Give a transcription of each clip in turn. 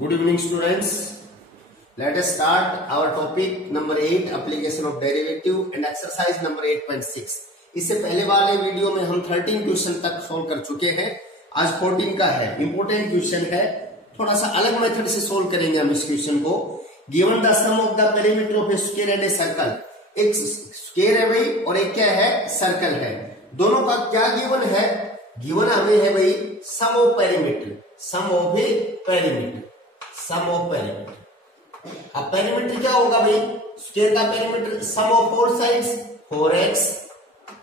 Good evening, students. Let us start our topic number 8, application of derivative and exercise number 8.6. इससे पहले वाले video में हम 13 question तक सोल्व कर चुके हैं। आज 14 का है, इंपोर्टेंट क्वेश्चन है, थोड़ा सा अलग मेथड से सोल्व करेंगे हम इस क्वेश्चन को। Given the sum of the perimeter of a square and a circle, एक स्क्वायर है भाई और एक क्या है, सर्कल है। दोनों का क्या गिवन है? गिवन हमें है भाई sum of perimeter, sum of a perimeter, sum of perimeter. अब पेरीमीटर क्या होगा भाई? स्क्वायर का perimeter sum of four sides 4x,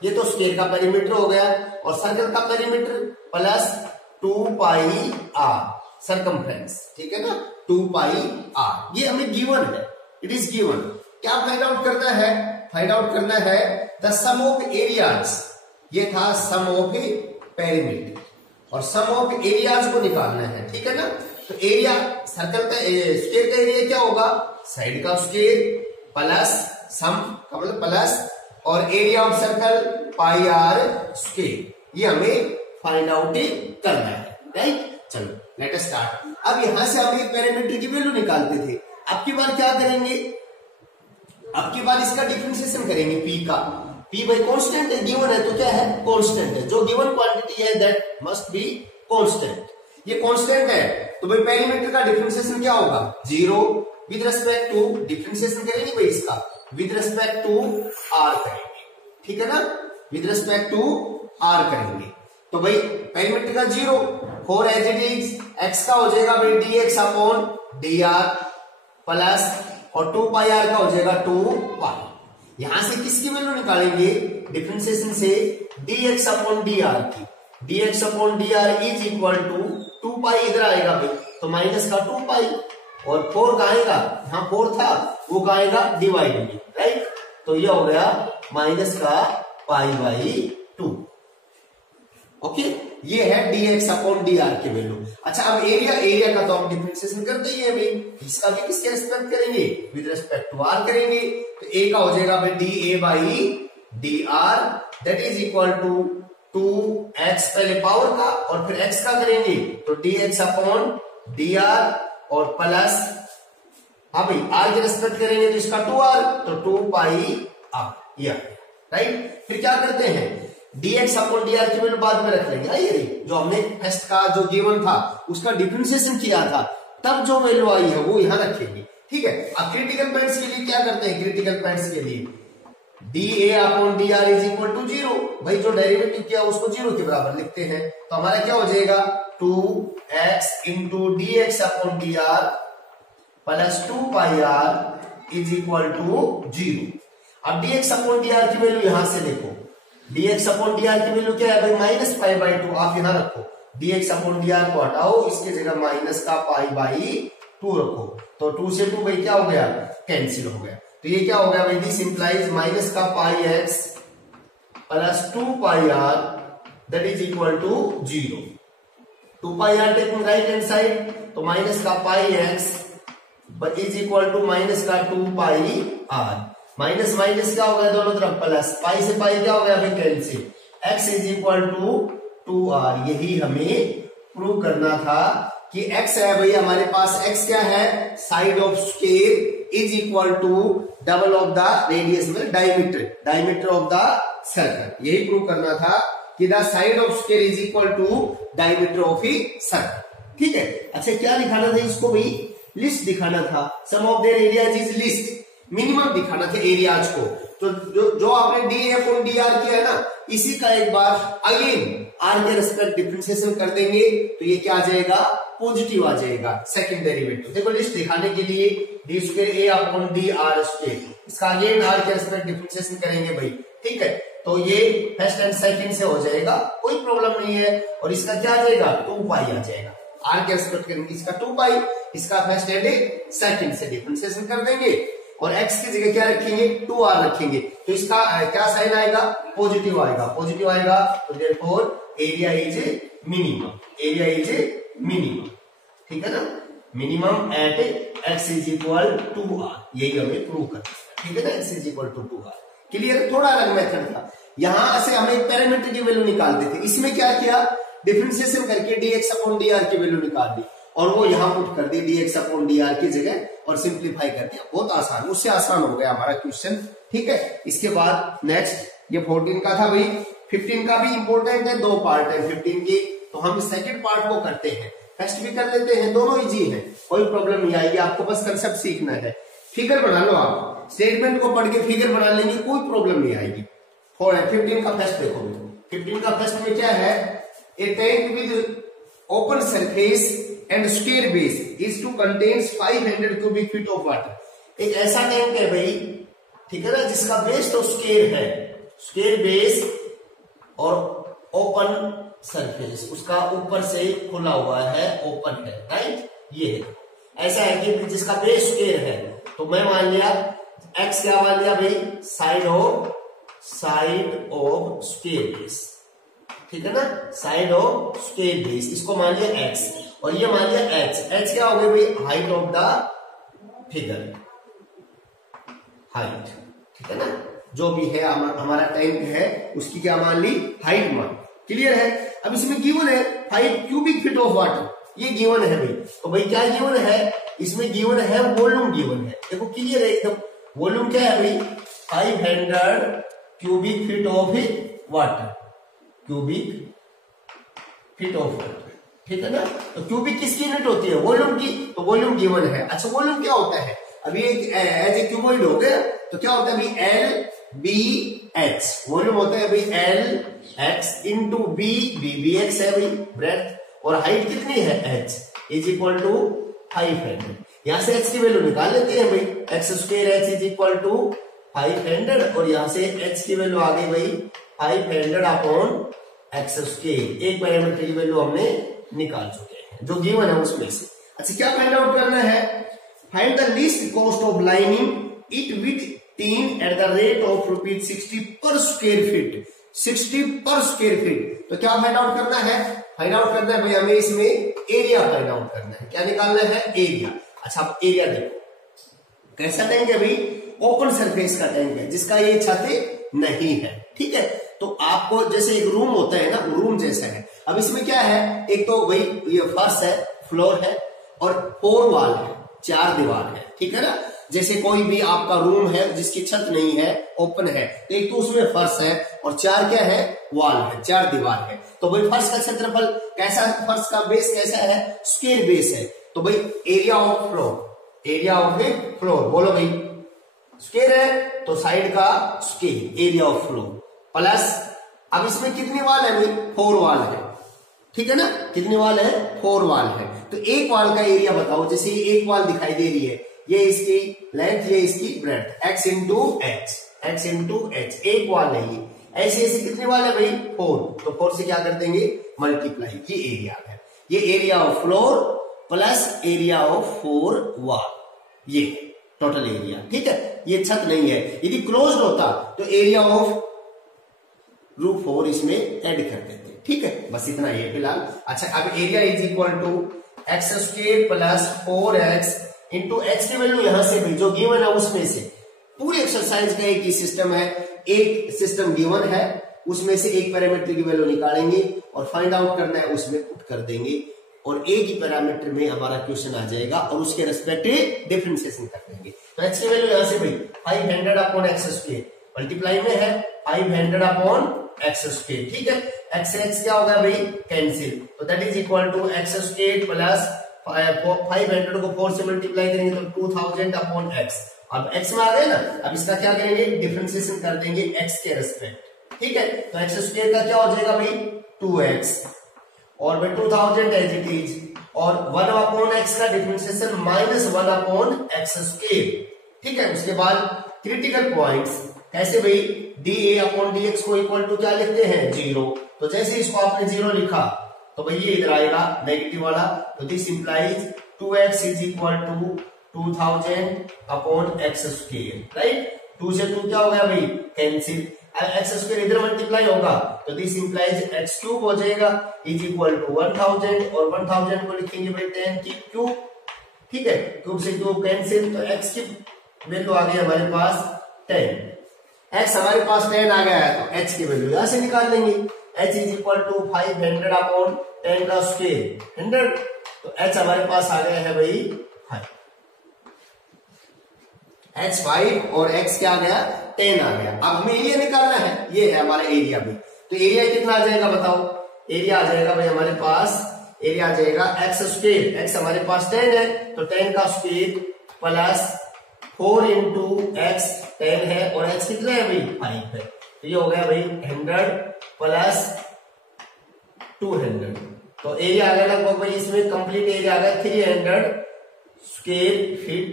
ये तो स्क्वायर का पेरीमीटर हो गया, और सर्कल का perimeter plus 2 pi r circumference, ठीक है ना, 2 पाई r। ये हमें गिवन है, इट इज गिवन। क्या फाइंड आउट करना है? फाइंड आउट करना है द सम ऑफ एरियाज। ये था सम ऑफ पेरीमीटर और सम ऑफ एरियाज को निकालना है, ठीक है ना। तो एरिया सर्कल का, स्क्वायर का एरिया क्या होगा? साइड का स्क्वायर प्लस सम का मतलब प्लस और area of circle pi r square. ये हमें फाइंड आउट करना है, राइट। चलो लेट अस स्टार्ट। अब यहां से हम एक पेरीमीटर की वैल्यू निकालते थे, अब की बार क्या करेंगे? अब की बार इसका डिफरेंशिएशन करेंगे पी का। पी भाई कांस्टेंट है, गिवन है तो क्या है, कांस्टेंट है। जो गिवन क्वांटिटी है दैट मस्ट बी कांस्टेंट। ये कांस्टेंट है तो भाई पेरीमीटर का डिफरेंशिएशन क्या होगा? 0 विद रिस्पेक्ट टू, डिफरेंशिएशन करेंगे भाई इसका विद रिस्पेक्ट टू आर करेंगे, ठीक है ना, विद रिस्पेक्ट टू आर करेंगे। तो भाई पेरीमीटर का 0, 4 एज इट इज, एक्स का हो जाएगा भाई dx अपॉन dr प्लस और 2 पाई आर का हो जाएगा 2 पाई। यहां से किसकी वैल्यू निकालेंगे? डिफरेंशिएशन से dx अपॉन dr की। dx upon dr is equal to 2 pi, इधर आएगा भाई तो माइनस का 2 पाई, और 4 का आएगा, यहाँ 4 था वो का आएगा डिवाइड में, राइट। तो ये हो गया माइनस का पाई बाई 2। ओके, ये है dx अपॉन dr की वैल्यू। अच्छा अब एरिया का तो हम डिफरेंशिएशन करते ही है भाई, इसका भी किसके रिस्पेक्ट करेंगे? विद रिस्पेक्ट टू r करेंगे। तो a का हो जाएगा भाई dA by dr that is equal to 2x, पहले पावर का और फिर x का करेंगे तो dx अपॉन dr और प्लस, हाँ भाई r के रिस्पेक्ट करेंगे तो इसका 2r तो 2 पाई r, राइट। फिर क्या करते हैं? dx अपॉन dr की वैल्यू बाद में रख लेंगे। आइए जो हमने फर्स्ट का जो गिवन था उसका डिफरेंशिएशन किया था, तब जो वैल्यू आई है वो यहां रखेंगे, ठीक है। अब क्रिटिकल पॉइंट्स के लिए क्या करते हैं? क्रिटिकल पॉइंट्स के लिए dA upon dr is equal to 0, भाई जो डेरिवेटिव किया उसको 0 के बराबर लिखते हैं। तो हमारा क्या हो जाएगा? 2x into dx upon dr plus 2 pi r is equal to 0। अब dx अपॉन dr की वैल्यू यहां से देखो, dx अपॉन dr की वैल्यू क्या है भाई? Minus pi by 2। आप यहां रखो, dx अपॉन dr को हटाओ, इसके जगह माइनस का पाई बाई 2 रखो, तो 2 से 2 भाई क्या हो गया? कैंसिल हो गया। तो ये क्या हो गया भाई? दिस इंप्लाइज माइनस का pi X plus 2 pi R that is equal to 0। 2 pi R taking right hand side तो माइनस का pi X is equal to minus का 2 पाई आर। माइनस माइनस क्या हो गया दोनों तरफ प्लस, पाई से पाई क्या हो गया भाई? Cancel. X is equal to 2r। यही हमें प्रूव करना था कि x है भाई हमारे पास, x क्या है? Side of square is equal to double of the radius में डायमीटर ऑफ द सर्कल। यही प्रूव करना था कि the side of square is equal to diameter of a circle, ठीक है। अच्छा क्या दिखाना था इसको भाई? लिस्ट दिखाना था। Sum of their areas is least, minimum दिखाना था एरियाज को। तो जो आपने डी अपॉन डी आर किया है ना, इसी का एक बार अगेन आर के रिस्पेक्ट डिफरेंशिएशन कर देंगे तो ये क्या आ जाएगा? पॉजिटिव आ जाएगा, सेकंड डेरिवेटिव। देखो लिस्ट दिखाने के लिए डी स्क्वायर ए अपॉन डी आर स्क्वायर, इसका अगेन आर के रिस्पेक्ट डिफरेंशिएशन करेंगे भाई, ठीक है। तो ये फर्स्ट एंड सेकंड से हो जाएगा, कोई प्रॉब्लम नहीं है। और इसका क्या आ जाएगा? 2 पाई आ जाएगा। आर के रिस्पेक्ट करेंगे इसका 2 पाई, इसका फर्स्ट एंड सेकंड से डिफरेंशिएशन कर देंगे और x की जगह क्या रखेंगे? 2r रखेंगे। तो इसका क्या साइन आएगा? पॉजिटिव आएगा। पॉजिटिव आएगा तो therefore area is minimum, area is minimum, ठीक है ना। Minimum at x is equal to r, यही हमें प्रूव करना है, ठीक है ना। x is equal to 2r। Clear? थोड़ा अलग मेथड था। यहां से हम एक पैरामीटर की वैल्यू निकालते थे, इसमें क्या किया? डिफरेंशिएशन करके dx अपॉन dr की वैल्यू निकाल दी। और वो यहाँ पुट कर दी dx अपॉन dr की जगह और सिंप्लीफाई कर दिया। बहुत आसान, उससे आसान हो गया हमारा क्वेश्चन। ठीक है, इसके बाद नेक्स्ट ये 14 का था भाई। 15 का भी इंपॉर्टेंट है, 2 पार्ट है 15 की, तो हम सेकंड पार्ट को करते हैं, फर्स्ट भी कर लेते हैं, दोनों इजी है, कोई प्रॉब्लम नहीं आएगी, आपको बस कंसेप्ट सीखना है। फिगर बना लो आप, स्टेटमेंट को पढ़ के फिगर बना लेंगे, कोई प्रॉब्लम नहीं आएगी। 15 का फर्स्ट देखो, 15 का फर्स्ट में क्या है, a tank with open surface and square base is to contains 500 cubic feet of water. एक ऐसा टैंक है भाई, ठीक है ना, जिसका बेस तो स्क्वायर है, स्क्वायर बेस और ओपन सरफेस, उसका ऊपर से खुला हुआ है, ओपन है, राइट। ये है ऐसा है कि जिसका बेस स्क्वायर है, तो मैं मान लिया एक्स क्या मान लिया भाई, साइड ऑफ स्क्वायर बेस, ठीक है ना, साइड ऑफ स्क्वायर बेस, इसको मान लिया एक्स और ये मान लिया एच। एच क्या हो गया भाई, height of the figure, height, ठीक है ना, जो भी है हमारा टैंक है उसकी क्या मान ली, हाइट मान। क्लियर है। अब इसमें गिवन है 5 क्यूबिक फीट ऑफ वाटर, ये गिवन है भाई। तो भाई क्या गिवन है, इसमें गिवन है वॉल्यूम गिवन है, देखो क्लियर है एकदम। वॉल्यूम क्या है भाई, 500 cubic feet of water, cubic feet of water, ठीक है ना। तो क्यूबिक किसकी यूनिट होती है, वॉल्यूम की, तो वॉल्यूम गिवन है। अच्छा वॉल्यूम क्या होता है, अभी एज ए क्यूबॉइड हो गया तो क्या होता है भाई, एल बी एच, वॉल्यूम होता है भाई L x into B, B x है भाई ब्रेथ, और हाइट कितनी है एच, इज इक्वल टू 500। यहां से एक्स की वैल्यू निकाल लेते हैं भाई, x square H is equal to 500, और यहां से एच की वैल्यू आ गई भाई 500 अपॉन एक्स स्क्वायर। एक पैरामीटर की वैल्यू हमने निकाल चुके हैं जो गिवन है उसमें से। अच्छा क्या फाइंड आउट करना है, find the least cost of lining it with tin at the rate of ₹60 पर स्क्वायर फीट, 60 पर स्क्वायर फीट। तो क्या फाइंड आउट करना है, फाइंड आउट करना है भाई हमें इसमें एरिया फाइंड आउट करना है। क्या निकालना है, एरिया। अच्छा अब एरिया देखो, कैसा टैंक है भाई, ओपन सरफेस का टैंक है जिसका ये छत नहीं है, ठीक है। तो आपको जैसे एक रूम होता है ना, रूम जैसा है। अब इसमें क्या है, एक तो भाई ये फर्श है, फ्लोर है, और 4 वॉल है, 4 दीवार है, ठीक है ना। जैसे कोई भी आपका रूम है जिसकी छत नहीं है, ओपन है, तो एक तो उसमें फर्श है और 4 क्या है, वॉल है, 4 दीवार है। तो भाई फर्श का क्षेत्रफल कैसा, फर्श का बेस कैसा है, स्क्वायर बेस है। तो भाई area of floor, area of floor बोलो भाई, स्क्वायर है तो साइड का square, area of floor plus, अब इसमें कितनी वॉल है भाई, 4 वॉल है, ठीक है ना, कितनी वॉल है, 4 वॉल है। तो एक वॉल का एरिया बताओ, जैसे एक वॉल दिखाई दे रही है, ये इसकी लेंथ, ये इसकी ब्रेड्थ, x इंटू एच, एक वॉल है ये, ऐसे ऐसे कितनी वॉल है भाई, 4, तो 4 से क्या कर देंगे, मल्टीप्लाई, ये एरिया है, ये area of floor plus area of 4 wall, ये टोटल एरिया, ठीक है। ये छत नहीं है, यदि क्लोज्ड होता तो एरिया ऑफ रूफ 4 इसमें ऐड कर देते, ठीक है, बस इतना ही है फिलहाल। अच्छा अब area is equal to x square plus 4x into x की वैल्यू यहां से भी जो गिवन है उसमें से, पूरी एक्सरसाइज का एक ही सिस्टम है, एक सिस्टम गिवन है, उसमें से एक पैरामीटर की वैल्यू निकालेंगे और फाइंड आउट करना है, उसमें पुट कर देंगे और एक ही पैरामीटर में हमारा क्वेश्चन आ जाएगा और उसके रेस्पेक्टिव डिफरेंशिएशन कर देंगे। तो एक्स की वैल्यू यहां से भाई 500 अपॉन एक्स स्क्वायर, मल्टीप्लाई में है 500 अपॉन एक्स स्क्वायर, ठीक है। एक्स से एक्स क्या होगा भाई, कैंसिल, तो that is equal to x square plus 500 को 4 से मल्टीप्लाई करेंगे तो 2000 अपॉन एक्स। अब एक्स में आ गए ना, अब इसका क्या करेंगे, डिफरेंशिएशन कर देंगे एक्स के रेस्पेक्ट, ठीक है। तो एक्स स्क्वायर का क्या हो जाएगा भाई 2x और भाई 2000 एज इट इज, और 1 अपॉन एक्स का डिफरेंशिएशन -1 अपॉन एक्स स्क्वायर, ठीक है। उसके बाद क्रिटिकल पॉइंट्स कैसे भाई, dA अपॉन dx को इक्वल टू क्या लिखते हैं, 0। तो जैसे इसको आपने 0 लिखा तो भाई ये इधर आएगा नेगेटिव वाला, तो this implies 2x is equal to 2000 upon x square, right. 2 से 2 क्या हो गया भाई, कैंसिल, एक्स स्क्वायर इधर मल्टीप्लाई होगा तो दिस इंप्लाइज एक्स क्यूब हो जाएगा इज इक्वल टू 1000, और 1000 को लिखेंगे भाई 10 की क्यूब, ठीक है। क्यूब से क्यूब कैंसिल, तो एक्स की वैल्यू आ गई हमारे पास 10, एक्स हमारे पास 10 आ गया है, तो एच की वैल्यू यहां से निकाल लेंगे। h is equal to 500 upon 10 का स्क्वायर 100, तो h हमारे पास आ गया है भाई 5, h 5 और x क्या आ गया 10 आ गया। अब हमें एरिया निकालना है, ये है हमारा एरिया भी, तो एरिया कितना आ जाएगा बताओ, एरिया आ जाएगा भाई हमारे पास, एरिया आ जाएगा एक्स स्क्वायर, एक्स हमारे पास 10 है तो 10 का स्क्वायर प्लस 4 इंटू एक्स 10 है और एक्स कितना है भाई 5 है, तो ये हो गया भाई 100 प्लस 200, तो एरिया आ गया लगभग भाई इसमें कंप्लीट एरिया आ गया 300 स्क्वायर फीट,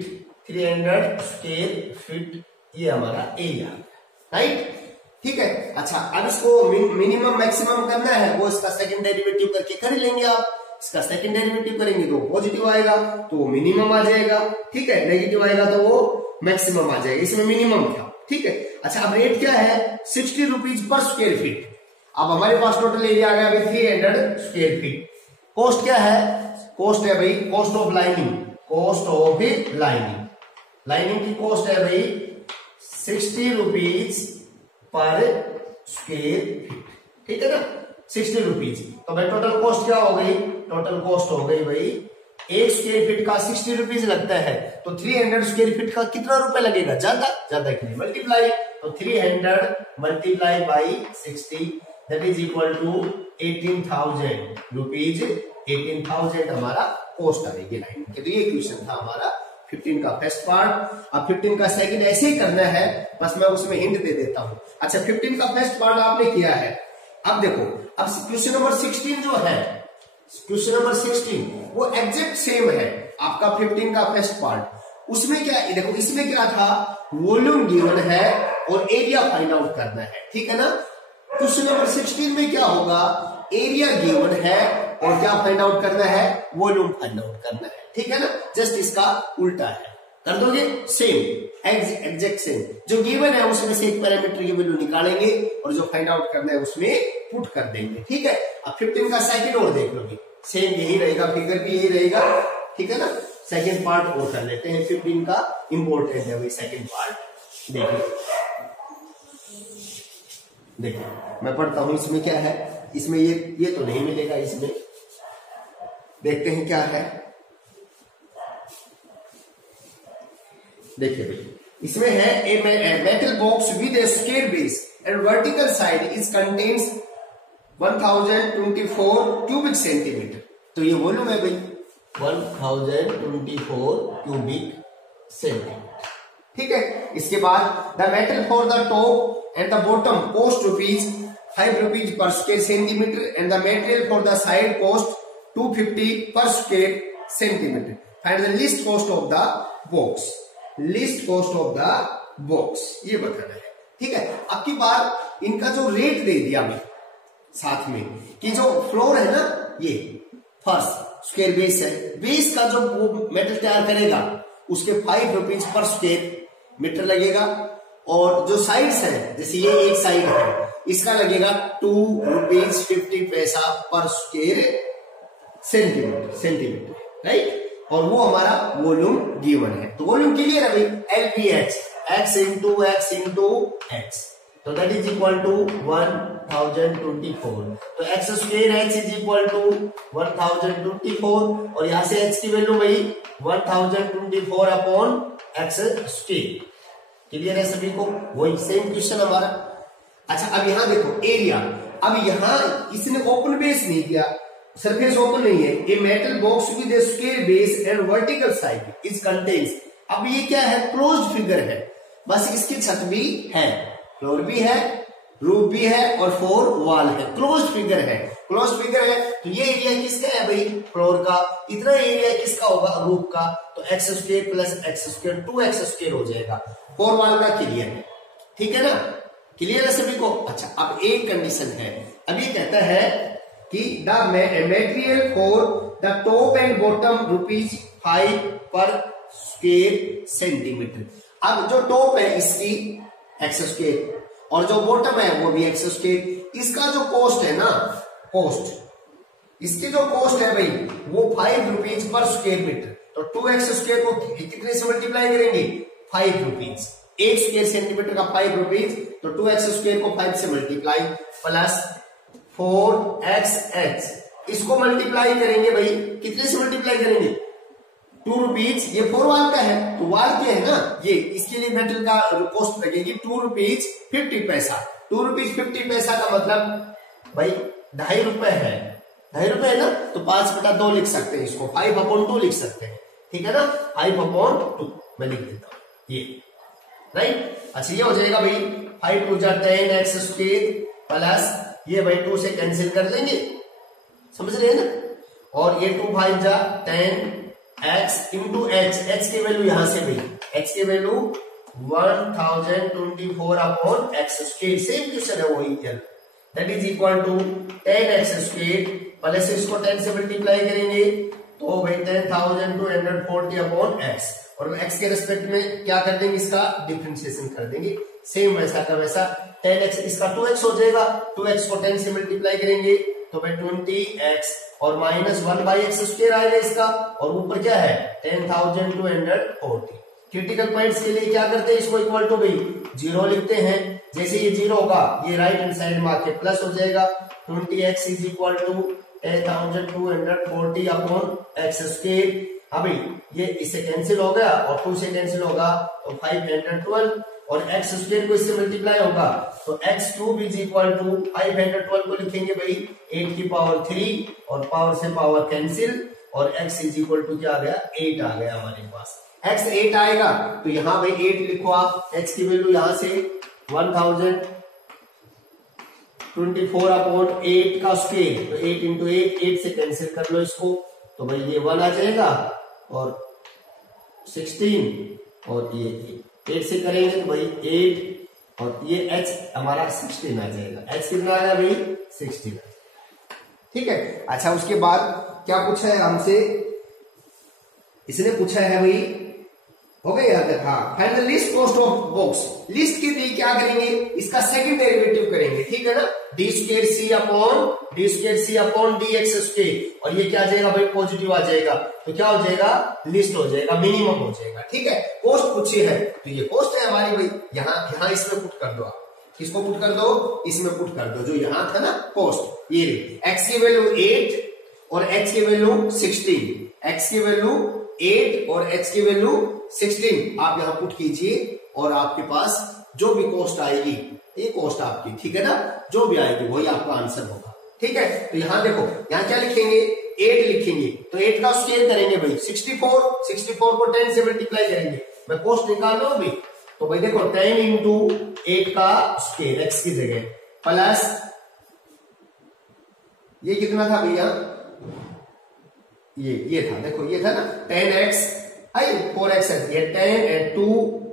300 स्क्वायर फीट, ये हमारा एरिया, राइट, ठीक है। अच्छा अब इसको मिनिमम मैक्सिमम करना है, वो इसका सेकंड डेरिवेटिव करके कर लेंगे आप, इसका सेकंड डेरिवेटिव करेंगे तो पॉजिटिव आएगा तो वो मिनिमम आ जाएगा, ठीक है, नेगेटिव आएगा तो वो मैक्सिमम आ जाएगा, इसमें मिनिमम था, ठीक है। अच्छा अब रेट क्या है 60 रुपीज पर स्क्वायर फीट, अब हमारे पास टोटल एरिया आ गया भाई 300 स्क्वायर फीट, कॉस्ट क्या है, कॉस्ट है भाई cost of lining, cost of lining, lining की कॉस्ट है भाई 60 रुपीज पर स्क्वायर फीट, ठीक है ना, 60 रुपीज, तो भाई टोटल कॉस्ट क्या हो गई, टोटल कॉस्ट हो गई भाई 1 स्क्वायर फीट का 60 रुपीज लगता है, तो 300 स्क्वायर फीट का कितना रुपए लगेगा, ज्यादा, ज्यादा के लिए मल्टीप्लाई, तो 300 multiply by 60 that is equal to 18,000 rupees, 18,000 हमारा कॉस्ट आएगी लाइन के, तो ये क्वेश्चन था हमारा 15 का फर्स्ट पार्ट। अब 15 का सेकंड ऐसे ही करना है, बस मैं उसमें हिंट दे देता हूं। अच्छा 15 का फर्स्ट पार्ट आपने किया है, अब देखो अब क्वेश्चन नंबर 16 जो है, क्वेश्चन नंबर 16 वो एग्जैक्ट सेम है आपका 15 का फर्स्ट पार्ट, उसमें क्या देखो, इसमें क्या था वॉल्यूम गिवन है और एरिया फाइंड आउट करना है, ठीक है ना। क्वेश्चन नंबर 16 में क्या होगा, एरिया गिवन है और क्या फाइंड आउट करना है, वॉल्यूम फाइंड आउट करना है, ठीक है ना, जस्ट इसका उल्टा है, कर दोगे सेम एग्जैक्ट सेम, जो गिवन है उसमें से एक पैरामीटर की वैल्यू निकालेंगे और जो फाइंड आउट करना है उसमें पुट कर देंगे, ठीक है। अब 15 का सेकंड और देख लोगे, सेम यही रहेगा, फिगर भी यही रहेगा, ठीक है ना। सेकंड पार्ट और कर लेते हैं, 15 का इंपॉर्टेंट है भाई सेकंड पार्ट, देखिए मैं पढ़ता हूं, इसमें क्या है, इसमें ये तो नहीं मिलेगा, इसमें देखते हैं क्या है, देखिए भाई इसमें है a metal box with A square base and vertical side is contains 1024 cubic centimetre, तो ये वॉल्यूम है भाई 1024 क्यूबिक सेंटीमीटर, ठीक है। इसके बाद the metal for the top and the bottom cost ₹5 rupees per square centimetre and the material for the side cost 250 पर square centimetre, find the list cost of the box, list cost of the box, ये बताना है, ठीक है। अब की बार इनका जो रेट दे दिया मैं साथ में कि जो फ्लोर है ना, ये फर्श स्क्वायर बेस है, बेस का जो वो मेटल तैयार करेगा उसके 5 रुपीज पर स्क्वायर मीटर लगेगा, और जो साइड्स है जैसे ये एक साइड है इसका लगेगा 2 रुपीज 50 पैसा पर स्क्वायर सेंटीमीटर, राइट, और वो हमारा वॉल्यूम गिवन है, तो वॉल्यूम क्लियर है भाई, LPH x into x into x, तो दैट इज इक्वल टू 1024, तो x square h is equal to 1024 और यहां से h की वैल्यू भाई 1024 अपॉन x स्क्वायर, क्लियर है सभी को, वही सेम क्वेश्चन हमारा। अच्छा अब यहां देखो एरिया, अब यहां इसने ओपन बेस नहीं किया, सरफेस ओपन नहीं है, a metal box with A square base and vertical side is contains, अब ये क्या है क्लोज्ड फिगर है, बस इसकी छत भी है, फ्लोर भी है, रूफ भी है और 4 वॉल है, क्लोज्ड फिगर है, क्लोज्ड फिगर है, तो ये एरिया किसका है भाई फ्लोर का, इतना एरिया किसका होगा रूफ का, तो x square plus x square 2x square हो जाएगा, 4 वॉल का क्लियर है, ठीक है ना, क्लियर है सभी को। अच्छा अब एक कंडीशन है, अब ये कहता है कि the material for the top and bottom ₹5 पर स्क्वायर सेंटीमीटर, अब जो टॉप है इसकी x स्क्वायर और जो बॉटम है वो भी x स्क्वायर, इसका जो कॉस्ट है ना, कॉस्ट इसकी जो कॉस्ट है भाई वो 5 रुपीज पर स्क्वायर मीटर, तो 2x स्क्वायर को कितने से मल्टीप्लाई करेंगे 5 रुपीज, 1 स्क्वायर सेंटीमीटर का 5 रुपीज, तो 2x स्क्वायर को 5 से मल्टीप्लाई प्लस 4xh, इसको मल्टीप्लाई करेंगे भाई, कितने से मल्टीप्लाई करेंगे, 2 रुपीज, ये 4 वाल का है तो वाल क्या है ना ये, इसके लिए मेटल का कॉस्ट लगेगी 2 रुपीज 50 पैसा। 2 रुपीज 50 पैसा का मतलब भाई 2.5 रुपए है, 2.5 रुपए है ना, तो 5/2 लिख सकते हैं इसको, 5/2 लिख सकते हैं, ठीक है ना, 5/2 मैं लिख देता हूं ये, राइट। अच्छा ये हो जाएगा भाई 5 2 जा 10x² प्लस ये भाई 2 से कैंसिल कर लेंगे, समझ रहे हैं ना, और ये 2 5 जा 10x इंटू h की वैल्यू यहां से भाई, h की वैल्यू 1024/x², सेम क्वेश्चन है वही, that is equal to 10x² plus इसको 10 से मल्टीप्लाई करेंगे तो भाई 10,240/x, और x के रेस्पेक्ट में क्या कर देंगे, इसका डिफरेंशिएशन कर देंगे, सेम वैसा का वैसा 10x, इसका 2x हो जाएगा, 2x को 10 से मल्टीप्लाई करेंगे तो भाई 20x और -1/x² आएगा इसका, और ऊपर क्या है 10,240। क्रिटिकल पॉइंट्स के लिए क्या करते हैं, इसको इक्वल टू भाई 0 लिखते हैं, जैसे ये 0 होगा ये राइट हैंड साइड में आके प्लस हो जाएगा, 20x is equal to 10,240/x²। अभी ये इससे कैंसिल हो गया और 2 से कैंसिल होगा तो 512, और x² को इससे मल्टीप्लाई होगा तो x³ इज इक्वल टू 512 को लिखेंगे भाई 8 की पावर 3 और पावर से पावर कैंसिल, और x इज इक्वल टू क्या आ गया, 8 आ गया हमारे पास। x 8 आएगा तो यहां भाई 8 लिखो आप, x की वैल्यू यहां से 1024/8 का स्क्वायर, तो 8 इंटू 8 से कैंसिल कर लो इसको, तो भाई ये 1 आ जाएगा और 16, और ये 8 से करेंगे तो भाई 8 और ये h हमारा 16 आ जाएगा, h कितना आया भाई 16, ठीक है। अच्छा उसके बाद क्या पूछा है हमसे, इसने पूछा है भाई, हो गया याद, हाँ, find the least cost of box, list के लिए क्या करेंगे, इसका सेकंड डेरिवेटिव करेंगे, ठीक है ना, d²c/dx², और ये क्या आ जाएगा भाई पॉजिटिव आ जाएगा, तो क्या हो जाएगा, लिस्ट हो जाएगा, मिनिमम हो जाएगा, ठीक है। कॉस्ट पूछी है तो ये कॉस्ट है हमारी भाई, यहाँ इसमें पुट कर दो, आप किसको पुट कर दो, इसमें पुट कर दो, जो यहाँ था ना कॉस्ट, ये x की वैल्यू 8 और h की वैल्यू 16, x की वैल्यू 8 और h की वैल्यू 16 आप यहां पुट कीजिए, और आपके पास जो भी कॉस्ट आएगी ये कॉस्ट आपकी, ठीक है ना, जो भी आएगी वही आपका आंसर होगा, ठीक है। तो यहां देखो, यहां क्या लिखेंगे, 8 लिखेंगे तो 8 का स्क्वायर करेंगे भाई 64 को 10 से मल्टीप्लाई करेंगे, मैं कॉस्ट निकाल लो अभी, तो भाई देखो 10 इंटू 8 का स्क्वायर x की जगह प्लस ये कितना था भैया, ये था, देखो ये था ना 10x 4x, ये 10 2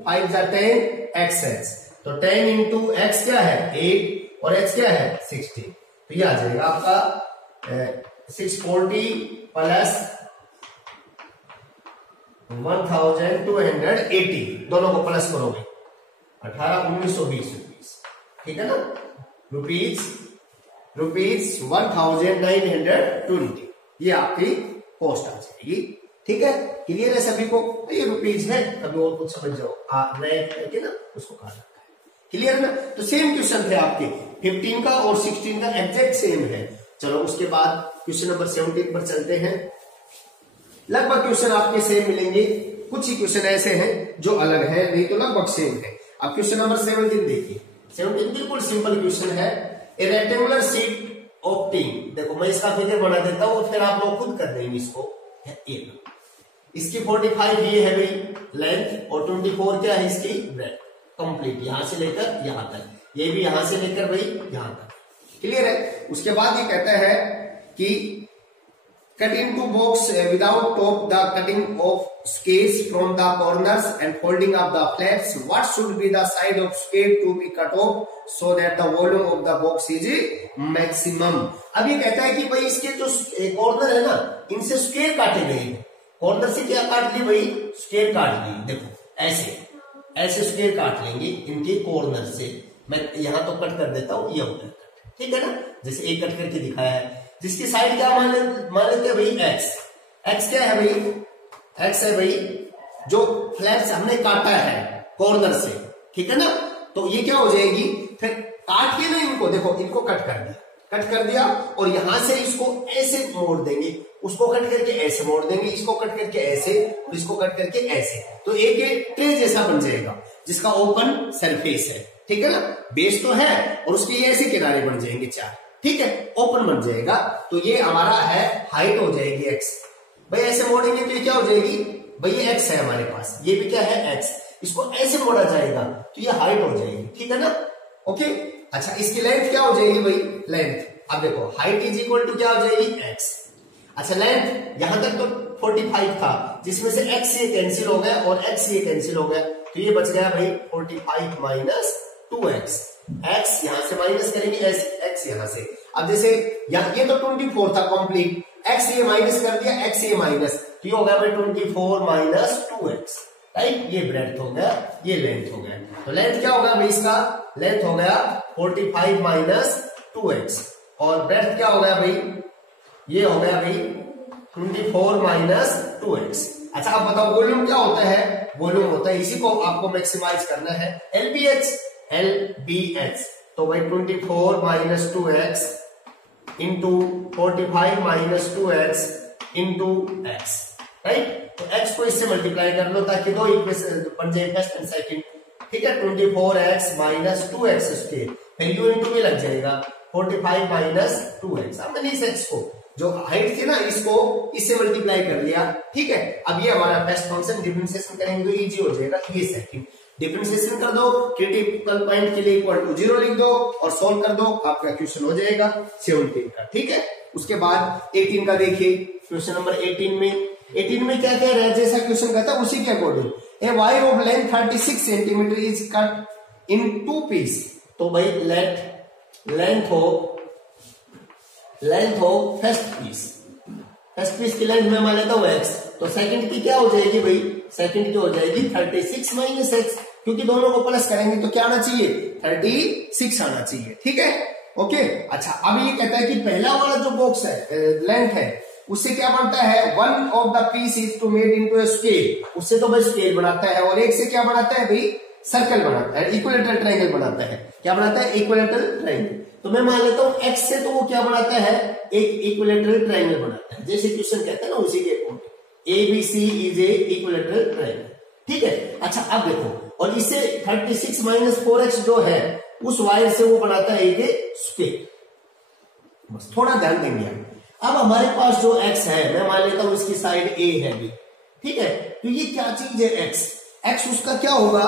5 जा 10 xh, तो 10 इंटू x क्या है 8 और h क्या है 16, तो ये आ जाएगा आपका 640 प्लस 1280, दोनों को प्लस करोगे 18,1920 रुपीज, ठीक है ना, रुपीज 1920, ये आपकी कॉस्ट आ जाएगी, ठीक है। क्लियर है सभी को, ये रुपीज है, कभी और कुछ समझ जाओ, नए करके ना उसको काट रखा है, क्लियर है ना। तो सेम क्वेश्चन थे आपके 15 का और 16 का एग्जैक्ट सेम है। चलो उसके बाद क्वेश्चन नंबर 17 पर चलते हैं। लगभग क्वेश्चन आपके सेम मिलेंगे, कुछ ही क्वेश्चन ऐसे हैं जो अलग है, नहीं तो लगभग सेम है। अब क्वेश्चन नंबर 17 देखिए, 17 बिल्कुल सिंपल क्वेश्चन है। ए रेक्टेंगुलर शीट ऑफ टिन, देखो मैं इसका फिगर बना देता हूं, फिर आप लोग खुद कर देंगे इसको। इसकी 45 ये है भाई लेंथ, और 24 क्या है इसकी ब्रेथ, कंप्लीट यहां से लेकर यहां तक, ये भी यहां से लेकर भाई यहां तक, क्लियर है। उसके बाद ये कहता है कि cut into box without top the cutting of scales from the corners and folding up the flaps. What should be the side of scale to be cut off so that the volume of the box is maximum? अब ये कहता है कि भाई इसके जो corner है ना, इनसे स्क्वायर काटे गए, कॉर्नर से क्या काट ली भाई, स्क्वायर काट ली, देखो ऐसे स्क्वायर काट लेंगे इनके कॉर्नर से। मैं यहां तो कट कर देता हूं, ये होगा, ठीक है ना, जैसे एक कट करके दिखाया है, जिसकी साइड क्या मान लेते हैं भाई x क्या है भाई, x है भाई जो फ्लैप्स हमने काटा है कॉर्नर से, ठीक है ना। तो ये क्या हो जाएगी, फिर काट के ना इनको, देखो इनको कट कर दिया, कट कर दिया और यहां से इसको ऐसे मोड़ देंगे, उसको कट करके ऐसे मोड़ देंगे, इसको कट करके ऐसे और इसको कट करके ऐसे, तो एक ट्रे जैसा बन जाएगा जिसका ओपन सरफेस है, ठीक है ना। बेस तो है और उसके ऐसे किनारे बन जाएंगे 4, ठीक है, ओपन बन जाएगा। तो ये हमारा है हाइट हो जाएगी x। भाई ऐसे मोड़ेंगे तो ये क्या हो जाएगी, भाई ये x है हमारे पास, ये भी क्या है x, इसको ऐसे मोड़ा जाएगा तो ये हाइट हो जाएगी, ठीक है ना। ओके, अच्छा इसकी लेंथ क्या हो जाएगी भाई, लेंथ, अब देखो हाइट इज इक्वल टू क्या हो जाएगी x। अच्छा लेंथ यहां तक तो 45 था, जिसमें से x ये कैंसिल हो गया और x ये कैंसिल हो गया, तो ये बच गया भाई 45 माइनस 2x। x यहां से माइनस करेंगे, x यहां से, अब जैसे ये तो 24 था कंप्लीट, x ये माइनस कर दिया, x ये माइनस, तो ये हो गया भाई 24 माइनस 2x, राइट। ये ब्रेड्थ हो गया, ये लेंथ हो गया, तो लेंथ क्या होगा भाई इसका, लेंथ हो गया 45 माइनस 2x और ब्रेड्थ क्या हो गया भाई, ये हो गया भाई 24 माइनस 2x। अच्छा अब बताओ वॉल्यूम क्या होता है, वॉल्यूम होता है, इसी को आपको मैक्सिमाइज करना है, LBH, तो भाई 24 minus 2x into 45 minus 2x into x, right. तो x को इससे मल्टीप्लाई कर लो ताकि दो इक्वेशन बन जाए फर्स्ट एंड सेकंड, ठीक है। 24x माइनस 2x स्क्वायर, फिर u इंटू में लग जाएगा 45 माइनस 2x। अब मैंने इस x को जो हाइट थी ना इसको इससे मल्टीप्लाई कर लिया, ठीक है। अब ये हमारा फर्स्ट फंक्शन, डिफरेंशिएशन करेंगे तो इजी हो जाएगा, ये सेकंड, डिफरेंशिएशन कर दो, क्रिटिकल पॉइंट के लिए इक्वल टू 0 लिख दो और सॉल्व कर दो, आपका क्वेश्चन हो जाएगा 17 का, ठीक है। उसके बाद 18 का देखिए, क्वेश्चन नंबर 18 में क्या कह रहा है, जैसा क्वेश्चन कहता है उसी के according, a wire of length 36 centimetre is cut in 2 piece. तो भाई लेंथ हो फर्स्ट पीस की लेंथ में मान लेता हूं x, तो सेकंड की क्या हो जाएगी भाई, सेकंड की हो जाएगी 36 माइनस x, क्योंकि दोनों को प्लस करेंगे तो क्या आना चाहिए, 36 आना चाहिए, ठीक है। ओके, अच्छा अब ये कहता है कि पहला वाला जो बॉक्स है लेंथ है उससे क्या बनता है, one of the piece is to made into a square, उससे तो भाई स्क्वायर बनाता है, और एक से क्या बनाता है भाई, सर्कल बनाता है, इक्विलेटरल ट्रायंगल बनाता है, क्या बनाता है, इक्विलेटरल ट्रायंगल। तो मैं मान लेता हूं x से, तो वो क्या बनाता है, एक इक्विलेटरल ट्रायंगल बनाता है, जैसे क्वेश्चन कहता है ना उसी के according, ABC is a equilateral triangle, ठीक है। अच्छा अब देखो, और इसे 36 माइनस 4x जो है उस वायर से वो बनाता है एक स्क्वायर, बस थोड़ा ध्यान देंगे। अब हमारे पास जो x है, मैं मान लेता हूं इसकी साइड a है भी, ठीक है। तो ये क्या चीज है, x उसका क्या होगा,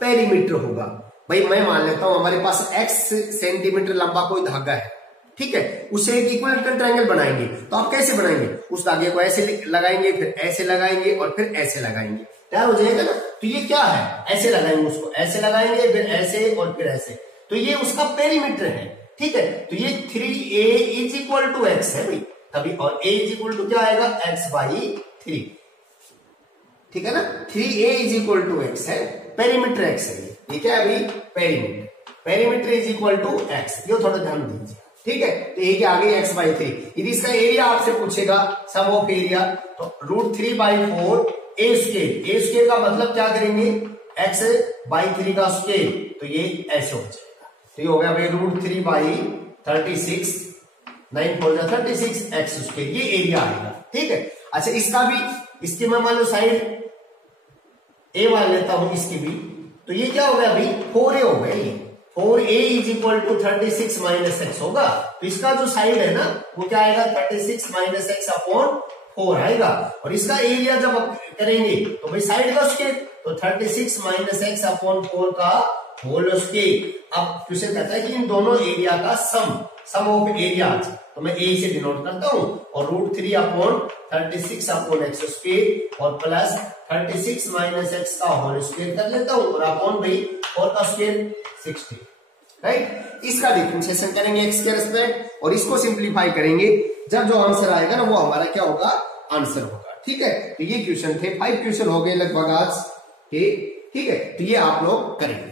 पेरीमीटर होगा। भाई मैं मान लेता हूं हमारे पास x सेंटीमीटर लंबा कोई धागा है, ठीक है, उसे एक इक्विलेटरल ट्रायंगल बनाएंगे, तो आप कैसे बनाएंगे, उस धागे को ऐसे लगाएंगे, फिर ऐसे लगाएंगे और फिर ऐसे लगाएंगे, तैयार हो जाएगा ना। तो ये क्या है, ऐसे लगाएंगे, उसको ऐसे लगाएंगे, फिर ऐसे और फिर ऐसे, तो ये उसका पेरीमीटर है, ठीक है। तो ये 3a is equal to x है भाई, तभी, और a इज इक्वल टू क्या आएगा, x/3, ठीक है ना। 3a is equal to x है, पेरीमीटर x है, ये क्या है भाई, perimeter is equal to x, ये थोड़ा ध्यान दीजिए, ठीक है। तो ये क्या आ गई x/3, यदि इसका एरिया आपसे पूछेगा, सम ऑफ एरिया, तो √3/4 a स्क्वायर का मतलब क्या करेंगे, x/3 का स्क्वायर, तो ये ऐसे हो जाएगा, तो ये हो गया भाई √3/36, 9 4 36 x स्क्वायर, ये एरिया आएगा, ठीक है। अच्छा इसका भी, इसकी मैं मान लो साइड a मान लेता हूं, इसकी भी, तो ये क्या हो गया भाई, 4a हो गया, ये 4a is equal to 36 minus x होगा, तो इसका जो साइड है ना वो क्या आएगा, 36 माइनस x/4 आएगा, और इसका एरिया जब आप करेंगे तो भाई साइड का स्क्वायर, तो 36 माइनस x/4 का होल स्क्वायर। अब क्वेश्चन कहता है कि इन दोनों एरिया का सम ऑफ एरियाज, तो मैं a से डिनोट करता हूं, और √3/36 x² और प्लस 36 माइनस x का होल स्क्वायर कर लेता हूं, और अपॉन भाई 4 का स्क्वायर 60, राइट। इसका डिफरेंशिएशन करेंगे x के रेस्पेक्ट, और इसको सिंप्लीफाई करेंगे, जब जो आंसर आएगा ना वो हमारा क्या होगा, आंसर होगा, ठीक है। तो ये क्वेश्चन थे, 5 क्वेश्चन हो गए लगभग आज के, ठीक है। तो ये आप लोग करेंगे।